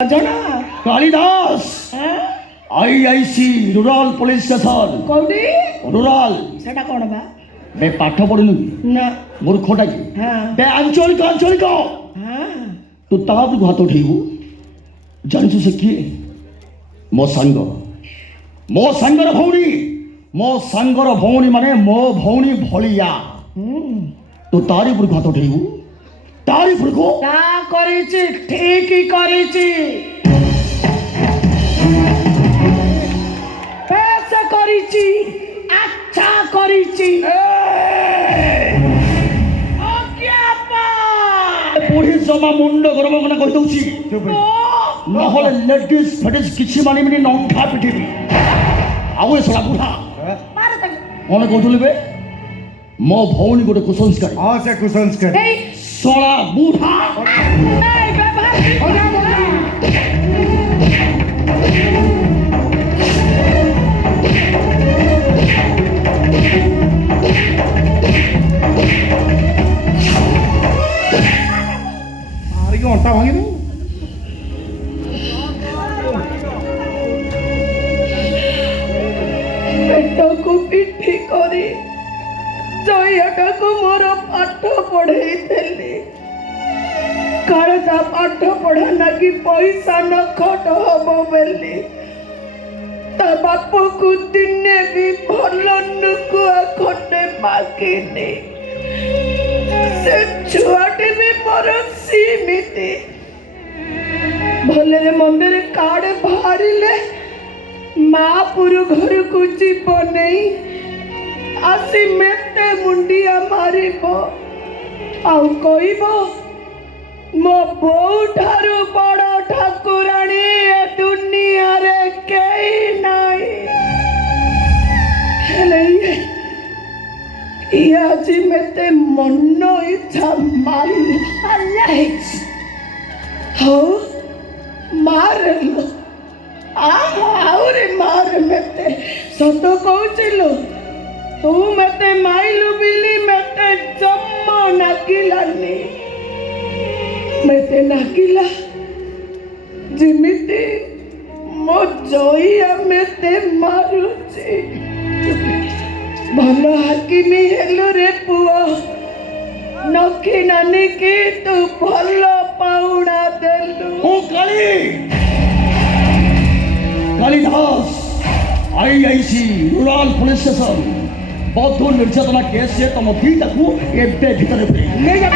जना Kalidas IIC rural police station कौड़ी rural सेटा कौन बा बे पाठ पढ़नु ना मूर्खटा की हाँ बे आंचलिक आंचलिक हाँ तू ताप हाथ उठेबू जानछु से किए मो सांगर भौणी माने मो भौणी भलिया तू तारी पर हाथ उठेबू तारी पर को ता करिछि ठीक ही करिछि पैसा करिछि अच्छा करिछि बुढ़ी जमा मुंड गरम कना कहि दउछि नहले लेडीज फेडिज किछि मानिबिनी नंखा पिटिबी आउ ए सला बुढ़ा मार तक कोन कहथुले बे मो भौणी गोटे कुसंस्कार हाँ से कुसंस्कार ए सला बुढ़ा अंटा भांगी दू पेटको पिठी करी जयटाको मोर पाठ पढ़ाई थेली काले ता पाठ पढ़ा नाकि पैसा न खट हबो बेली ता बापू को दिने भी भलो नुकुआ खटे मागिनी से छुआटे भी मोर सीमिति भले मंदिर काड़े बाहरिले महापुर घर को जीव नहीं आसी मेते मुंडिया मारिब आउ कहब मो बो ठारू बड़ ठाकुराणी ए दुनिया रे केई नाही हेले ये आज मेते मन इच्छा मारी हो मारलो आउरे मार मेते सत कहूचिलो तू मते माइलु बिली मते जम्मा नागिलानी मते नागिला जिमिति मो जोइया मते मारुची भलो हाकिमी हेलो रे पुआ नखी नानी की तू भलो पाउना देलु ओ Kalidas IIC rural police station बौद्ध निर्यातना केस से तुम दीटा को एबे भीतर ले जा